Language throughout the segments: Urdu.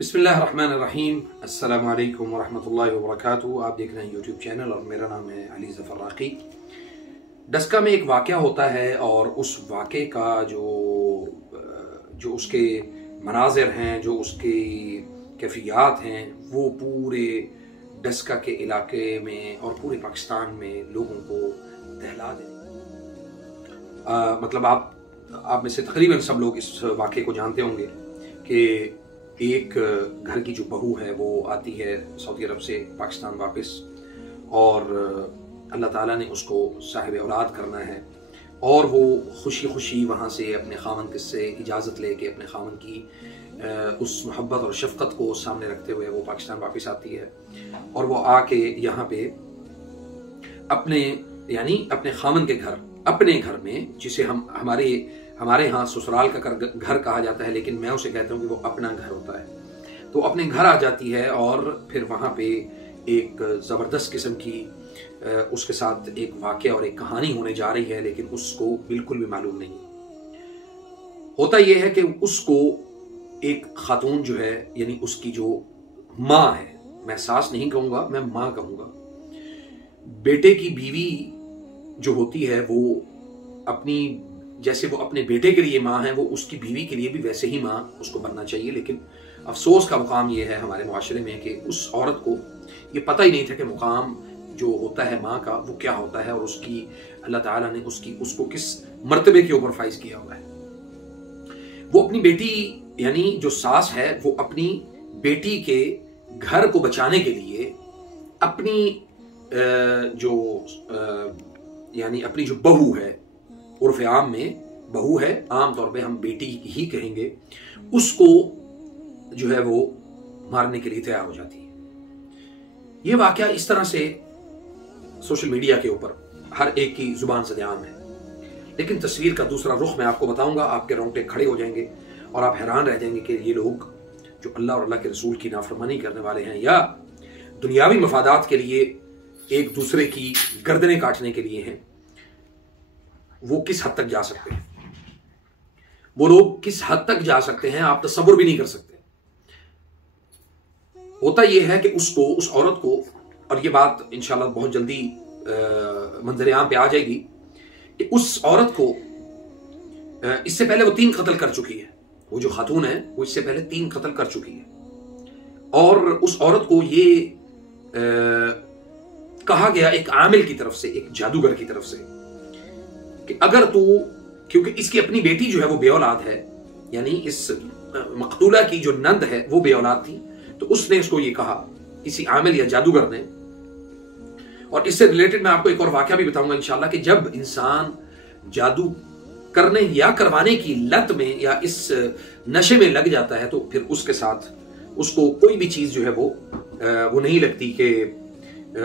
بسم اللہ الرحمن الرحیم، السلام علیکم ورحمۃ اللہ وبرکاتہ۔ آپ دیکھ رہے ہیں یوٹیوب چینل اور میرا نام ہے علی ظفر راقی۔ ڈسکا میں ایک واقعہ ہوتا ہے اور اس واقعے کا جو اس کے مناظر ہیں، جو اس کی کیفیات ہیں، وہ پورے ڈسکا کے علاقے میں اور پورے پاکستان میں لوگوں کو دہلا دیں۔ مطلب آپ میں سے تقریباً سب لوگ اس واقعے کو جانتے ہوں گے کہ ایک گھر کی جو بہو ہے وہ آتی ہے سعودی عرب سے پاکستان واپس، اور اللہ تعالیٰ نے اس کو صاحب اولاد کرنا ہے، اور وہ خوشی خوشی وہاں سے اپنے خاوند سے اجازت لے کے اپنے خاوند کی اس محبت اور شفقت کو سامنے رکھتے ہوئے وہ پاکستان واپس آتی ہے، اور وہ آ کے یہاں پہ اپنے خاوند کے گھر، اپنے گھر میں، جسے ہمارے ہاں سسرال کا گھر کہا جاتا ہے، لیکن میں اسے کہتا ہوں کہ وہ اپنا گھر ہوتا ہے، تو اپنے گھر آ جاتی ہے، اور پھر وہاں پہ ایک زبردست قسم کی اس کے ساتھ ایک واقعہ اور ایک کہانی ہونے جا رہی ہے، لیکن اس کو بالکل بھی معلوم نہیں ہوتا۔ یہ ہے کہ اس کو ایک خاتون جو ہے، یعنی اس کی جو ماں ہے، میں ساس نہیں کہوں گا، میں ماں کہوں گا، بیٹے کی بیوی جو ہوتی ہے وہ جیسے وہ اپنے بیٹے کے لیے ماں ہے، وہ اس کی بیوی کے لیے بھی ویسے ہی ماں اس کو بننا چاہیے۔ لیکن افسوس کا مقام یہ ہے ہمارے معاشرے میں کہ اس عورت کو یہ پتہ ہی نہیں تھا کہ مقام جو ہوتا ہے ماں کا وہ کیا ہوتا ہے، اور اس کی اللہ تعالیٰ نے اس کو کس مرتبے کے اوپر فائز کیا ہوا ہے۔ وہ اپنی بیٹی، یعنی جو ساس ہے، وہ اپنی بیٹی کے گھر کو بچانے کے لیے اپنی جو بہو ہے، عرف عام میں بہو ہے، عام طور پہ ہم بیٹی ہی کہیں گے، اس کو جو ہے وہ مارنے کے لیے تیار ہو جاتی ہے۔ یہ واقعہ اس طرح سے سوشل میڈیا کے اوپر ہر ایک کی زبان سے عام ہے، لیکن تصویر کا دوسرا رخ میں آپ کو بتاؤں گا، آپ کے رونگٹے کھڑے ہو جائیں گے اور آپ حیران رہ جائیں گے کہ یہ لوگ جو اللہ اور اللہ کے رسول کی نافرمانی کرنے والے ہیں یا دنیاوی مفادات کے لیے ایک دوسرے کی گردنیں کاٹنے کے لیے ہیں، وہ کس حد تک جا سکتے ہیں، وہ لوگ کس حد تک جا سکتے ہیں، آپ تصور بھی نہیں کر سکتے۔ ہوتا یہ ہے کہ اس عورت کو، اور یہ بات انشاءاللہ بہت جلدی منظر عام پہ آ جائے گی، کہ اس عورت کو اس سے پہلے وہ 3 قتل کر چکی ہے، وہ جو خاتون ہے وہ اس سے پہلے 3 قتل کر چکی ہے، اور اس عورت کو یہ کہا گیا ایک عامل کی طرف سے، ایک جادوگر کی طرف سے، کہ اگر کیونکہ اس کی اپنی بیٹی جو ہے وہ بے اولاد ہے، یعنی اس مقتولہ کی جو نند ہے وہ بے اولاد تھی، تو اس نے اس کو یہ کہا، کسی عامل یا جادوگر نے۔ اور اس سے ریلیٹڈ میں آپ کو ایک اور واقعہ بھی بتاؤں گا انشاءاللہ، کہ جب انسان جادو کرنے یا کروانے کی لت میں یا اس نشے میں لگ جاتا ہے، تو پھر اس کے ساتھ اس کو کوئی بھی چیز جو ہے وہ نہیں لگتی کہ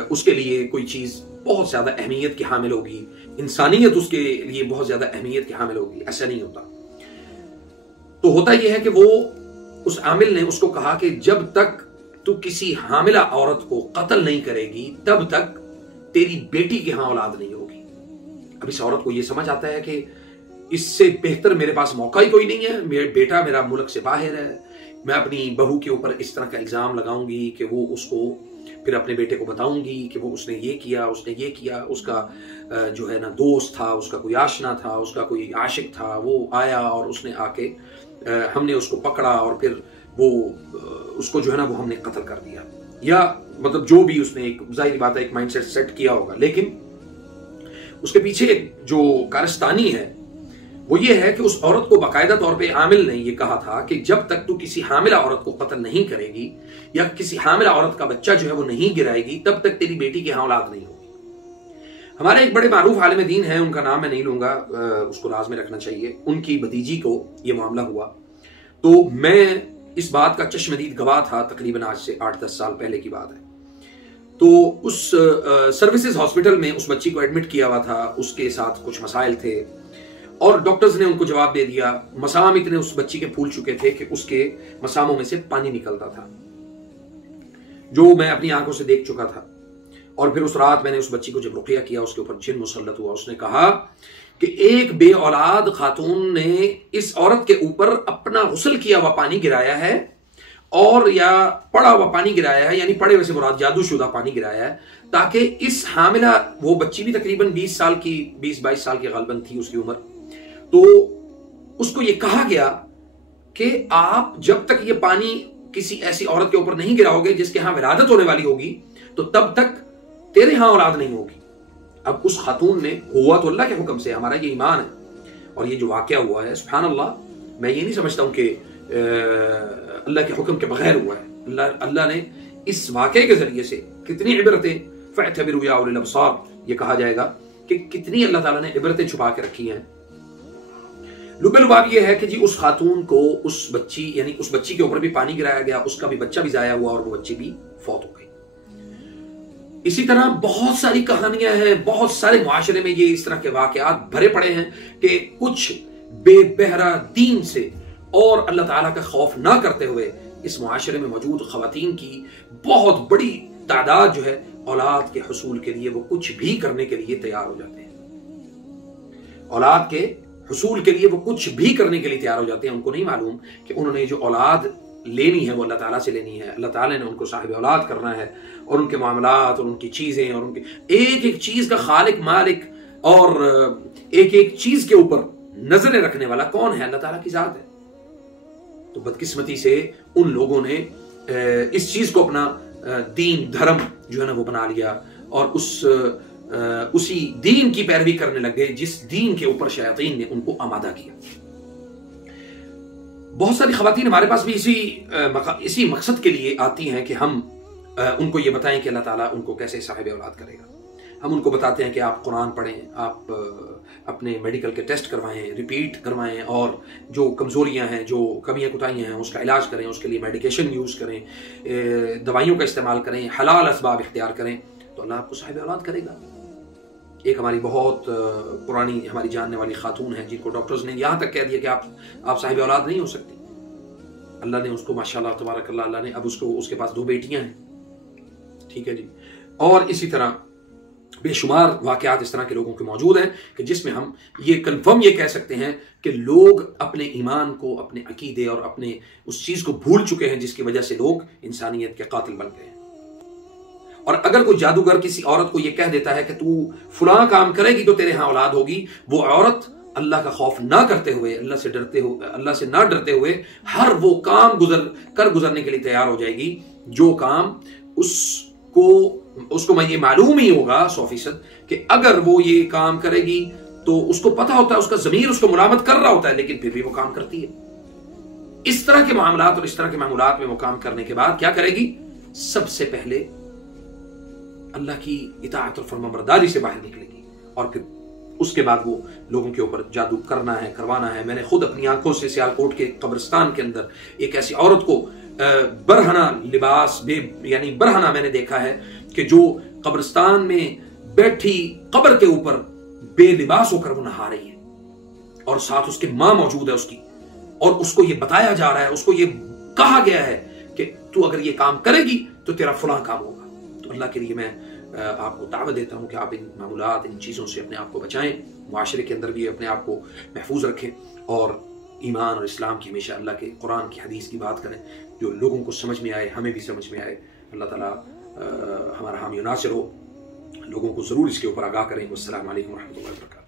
اس کے لیے کوئی چیز بہت زیادہ اہمیت کی حامل ہوگی، انسانیت اس کے لیے بہت زیادہ اہمیت کی حامل ہوگی، ایسا نہیں ہوتا۔ تو ہوتا یہ ہے کہ وہ اس عامل نے اس کو کہا کہ جب تک تو کسی حاملہ عورت کو قتل نہیں کرے گی تب تک تیری بیٹی کے ہاں اولاد نہیں ہوگی۔ اب اس عورت کو یہ سمجھ آتا ہے کہ اس سے بہتر میرے پاس موقع ہی کوئی نہیں ہے، میرا بیٹا میرا ملک سے باہر ہے، میں اپنی بہو کے اوپر اس طرح کا الزام لگاؤں گی کہ وہ اس کو پھر اپنے بیٹے کو بتاؤں گی کہ وہ اس نے یہ کیا، اس کا جو ہے نا دوست تھا، اس کا کوئی آشنا تھا، اس کا کوئی عاشق تھا، وہ آیا اور اس نے آ کے ہم نے اس کو پکڑا اور پھر وہ اس کو جو ہے نا وہ ہم نے قتل کر دیا، یا مطلب جو بھی اس نے ایک ظاہری بات ہے ایک مائنڈ سیٹ کیا ہوگا۔ لیکن اس کے پیچھے جو کارستانی ہے وہ یہ ہے کہ اس عورت کو باقاعدہ طور پہ عامل نے یہ کہا تھا کہ جب تک تو کسی حاملہ عورت کو قتل نہیں کرے گی یا کسی حاملہ عورت کا بچہ جو ہے وہ نہیں گرائے گی تب تک تیری بیٹی کے ہاں اولاد نہیں ہوگی۔ ہمارے ایک بڑے معروف عالم دین ہیں، ان کا نام میں نہیں لوں گا، اس کو راز میں رکھنا چاہیے، ان کی بھتیجی کو یہ معاملہ ہوا، تو میں اس بات کا چشمدید گواہ تھا، تقریباً آج سے 8-10 سال پہلے کی بات ہے۔ تو اس سروسز ہاسپٹل میں اس بچی کو ایڈمٹ کیا ہوا تھا، اس کے ساتھ کچھ مسائل تھے، اور ڈاکٹرز نے ان کو جواب دے دیا، مسام اتنے اس بچی کے پھول چکے تھے کہ اس کے مساموں میں سے پانی نکلتا تھا، جو میں اپنی آنکھوں سے دیکھ چکا تھا۔ اور پھر اس رات میں نے اس بچی کو جب رقیہ کیا، اس کے اوپر جن مسلط ہوا، اس نے کہا کہ ایک بے اولاد خاتون نے اس عورت کے اوپر اپنا غسل کیا ہوا پانی گرایا ہے، اور یا پڑا ہوا پانی گرایا ہے، یعنی پڑے ہوئے سے مراد جادو شدہ پانی گرایا ہے، تاکہ اس حاملہ، وہ بچی بھی تقریباً 20 سال کی 22 سال کی غالباً تھی اس کی عمر، تو اس کو یہ کہا گیا کہ آپ جب تک یہ پانی کسی ایسی عورت کے اوپر نہیں گراؤ گے جس کے ہاں ولادت ہونے والی ہوگی، تو تب تک تیرے ہاں اولاد نہیں ہوگی۔ اب اس خاتون نے، ہوا تو اللہ کے حکم سے، ہمارا یہ ایمان ہے، اور یہ جو واقعہ ہوا ہے سبحان اللہ، میں یہ نہیں سمجھتا ہوں کہ اللہ کے حکم کے بغیر ہوا ہے۔ اللہ نے اس واقعے کے ذریعے سے کتنی عبرتیں، فَاعْتَبِرُوا يَا أُولِي الْأَبْصَارِ، یہ کہا جائے گا کہ کتنی اللہ تعالیٰ نے عبرتیں چھپا کے رکھی ہیں۔ لب لباب یہ ہے کہ جی اس خاتون کو، اس بچی، یعنی اس بچی کے اوپر بھی پانی گرایا گیا، اس کا بھی بچہ بھی ضائع ہوا، اور وہ بچی بھی فوت ہو گئی۔ اسی طرح بہت ساری کہانیاں ہیں، بہت سارے معاشرے میں یہ اس طرح کے واقعات بھرے پڑے ہیں کہ کچھ بے بہرہ دین سے اور اللہ تعالیٰ کا خوف نہ کرتے ہوئے اس معاشرے میں موجود خواتین کی بہت بڑی تعداد جو ہے اولاد کے حصول کے لیے وہ کچھ بھی کرنے کے لیے تیار ہو جاتے ہیں۔ اولاد کے حصول کے لیے وہ کچھ بھی کرنے کے لیے تیار ہو جاتے ہیں۔ ان کو نہیں معلوم کہ انہوں نے جو اولاد لینی ہے وہ اللہ تعالیٰ سے لینی ہے، اللہ تعالیٰ نے ان کو صاحب اولاد کرنا ہے، اور ان کے معاملات اور ان کی چیزیں اور ان کے ایک ایک چیز کا خالق مالک اور ایک ایک چیز کے اوپر نظریں رکھنے والا کون ہے؟ اللہ تعالیٰ کی ذات ہے۔ تو بدقسمتی سے ان لوگوں نے اس چیز کو اپنا دین دھرم جو ہے نا وہ بنا لیا، اور اسی دین کی پیروی کرنے لگ گئے جس دین کے اوپر شیاطین نے ان کو آمادہ کیا۔ بہت ساری خواتین ہمارے پاس بھی اسی مقصد کے لیے آتی ہیں کہ ہم ان کو یہ بتائیں کہ اللہ تعالیٰ ان کو کیسے صاحب اولاد کرے گا۔ ہم ان کو بتاتے ہیں کہ آپ قرآن پڑھیں، آپ اپنے میڈیکل کے ٹیسٹ کروائیں، ریپیٹ کروائیں، اور جو کمزوریاں ہیں، جو کمیاں کوتاہیاں ہیں، اس کا علاج کریں، اس کے لیے میڈیکیشن یوز کریں، دوائیوں کا استعمال کریں، حلال اسباب اختیار کریں، تو اللہ آپ کو صاحب اولاد کرے گا۔ ایک ہماری بہت پرانی ہماری جاننے والی خاتون ہے جن کو ڈاکٹرز نے یہاں تک کہہ دیا کہ آپ صاحب اولاد نہیں ہو سکتی۔ اللہ نے اس کو ماشاءاللہ تبارک اللہ، اللہ نے اب اس کے پاس 2 بیٹیاں ہیں، ٹھیک ہے جی۔ اور اسی طرح بے شمار واقعات اس طرح کے لوگوں کے موجود ہیں کہ جس میں ہم یہ کنفرم یہ کہہ سکتے ہیں کہ لوگ اپنے ایمان کو، اپنے عقیدے اور اپنے اس چیز کو بھول چکے ہیں جس کی وجہ سے لوگ انسانیت کے قاتل بن گئے ہیں۔ اور اگر کوئی جادوگر کسی عورت کو یہ کہہ دیتا ہے کہ تو فلاں کام کرے گی تو تیرے ہاں اولاد ہوگی، وہ عورت اللہ کا خوف نہ کرتے ہوئے، اللہ سے نہ ڈرتے ہوئے ہر وہ کام گزرنے کے لیے تیار ہو جائے گی جو کام اس کو میں یہ معلوم ہی ہوگا 100% کہ اگر وہ یہ کام کرے گی تو اس کو پتا ہوتا ہے، اس کا ضمیر اس کو ملامت کر رہا ہوتا ہے، لیکن پھر بھی وہ کام کرتی ہے۔ اس طرح کے معاملات اور اس طرح کے معمولات میں وہ کام کرنے کے بعد کیا کرے گی؟ سب سے پہلے اللہ کی اطاعت اور فرمانبرداری سے باہر نکلے گی، اور پھر اس کے بعد وہ لوگوں کے اوپر جادو کرنا ہے، کروانا ہے۔ میں نے خود اپنی آنکھوں سے سیالکوٹ کے قبرستان کے اندر ایک ایسی عورت کو برہنہ لباس یعنی برہنہ میں نے دیکھا ہے کہ جو قبرستان میں بیٹھی قبر کے اوپر بے لباس ہو کر وہ نہا رہی ہے، اور ساتھ اس کے ماں موجود ہے اس کی، اور اس کو یہ بتایا جا رہا ہے، اس کو یہ کہا گیا ہے کہ تو اگر یہ کام کرے گی تو تیرا فلاں کام ہوگا۔ تو اللہ کے لیے میں آپ کو دعوت دیتا ہوں کہ آپ ان معمولات، ان چیزوں سے اپنے آپ کو بچائیں، معاشرے کے اندر بھی اپنے آپ کو محفوظ رکھیں، اور ایمان اور اسلام کی ہمیشہ اللہ کے قرآن کی حدیث کی بات کریں جو لوگوں کو سمجھ میں آئے، ہمیں بھی سمجھ میں آئے۔ اللہ تعالیٰ ہمارا حامی و ناصر ہو، لوگوں کو ضرور اس کے اوپر آگاہ کریں۔ والسلام علیکم ورحمۃ اللہ وبرکاتہ۔